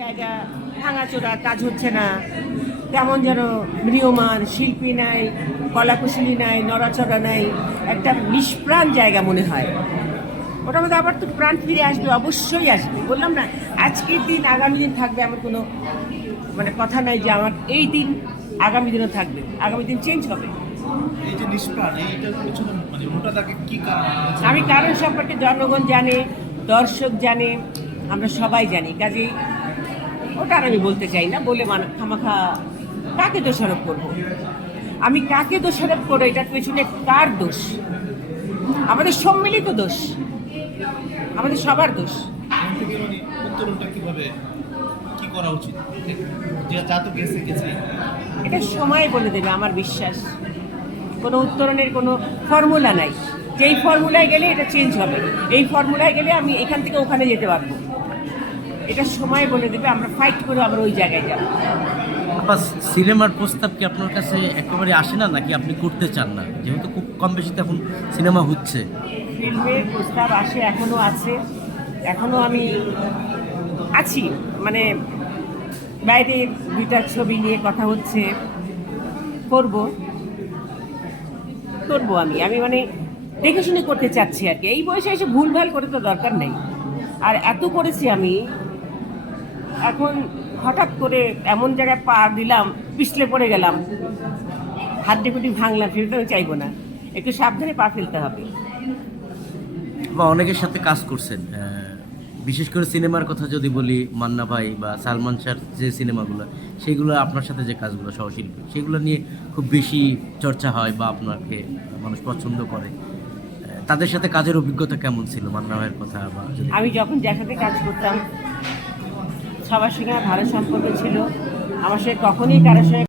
জায়গা ভাঙাচোরা, কাজ হচ্ছে না, কেমন যেন ম্রিয়মাণ, শিল্পী নাই, কলাকুশলী নাই, নড়াচড়া নাই, একটা নিষ্প্রাণ জায়গা মনে হয়। ওটার মধ্যে আবার তো প্রাণ ফিরে আসবে, অবশ্যই আসবে। বললাম না, আজকের দিন আগামী দিন থাকবে, আমার কোনো কথা নাই যে আমার এই দিন আগামী দিনও থাকবে, আগামী দিন চেঞ্জ হবে। এই যে নিষ্প্রাণ, এইটার পেছনে মোটা দাগে কি কারণ? আমি কারণ সম্পর্কে জনগণ জানে, দর্শক জানে, আমরা সবাই জানি, কাজেই ওটা আর আমি বলতে চাই না। বলে খামাখা কাকে দোষারোপ করবো? আমি কাকে দোষারোপ করবো? এটার পেছনে কার দোষ? আমাদের সম্মিলিত দোষ, আমাদের সবার দোষ। এখান থেকে উত্তরণটা কিভাবে কি করা উচিত? যে যা তো গেছে গেছে, এটা সময় বলে দেবে, আমার বিশ্বাস। কোনো উত্তরণের কোনো ফর্মুলা নাই, যেই ফর্মুলায় গেলে এটা চেঞ্জ হবে, এই ফর্মুলায় গেলে আমি এখান থেকে ওখানে যেতে পারবো। এটা সময় বলে দেবে, আমরা ফাইট করে আবার ওই জায়গায় যাবো। বা সিনেমার প্রস্তাব কি আপনার কাছে একেবারে আসে না, নাকি আপনি করতে চান না? যেহেতু খুব কম বেশি এখন সিনেমা হচ্ছে। ফিল্মের প্রস্তাব আসে, এখনও আছে, এখনও আমি আছি, বাইরে দুইটা ছবি নিয়ে কথা হচ্ছে, করব আমি দেখে শুনে করতে চাচ্ছি আর কি। এই বয়সে এসে ভুলভাল করে তো দরকার নেই। আর এত করেছি আমি, এখন হঠাৎ করে এমন জায়গায় পা দিলাম, পিছলে পড়ে গেলাম, হাড্ডিগুটি ভাঙলাম, ফেলতে আমি চাইবো না। একটু সাবধানে পা ফেলতে হবে। বা অনেকের সাথে কাজ করছেন, বিশেষ করে সিনেমার কথা যদি বলি, মান্না ভাই বা সালমান শাহর যে সিনেমাগুলো, সেগুলো আপনার সাথে যে কাজগুলো সহশিল্পী, সেগুলো নিয়ে খুব বেশি চর্চা হয় বা আপনাকে মানুষ পছন্দ করে। তাদের সাথে কাজের অভিজ্ঞতা কেমন ছিল? মান্না ভাইয়ের কথা বা যদি আমি যখন যার সাথে কাজ করতাম, সবার সঙ্গে আমার ভালো সম্পর্ক ছিল। আমার সঙ্গে কখনই কারোর সঙ্গে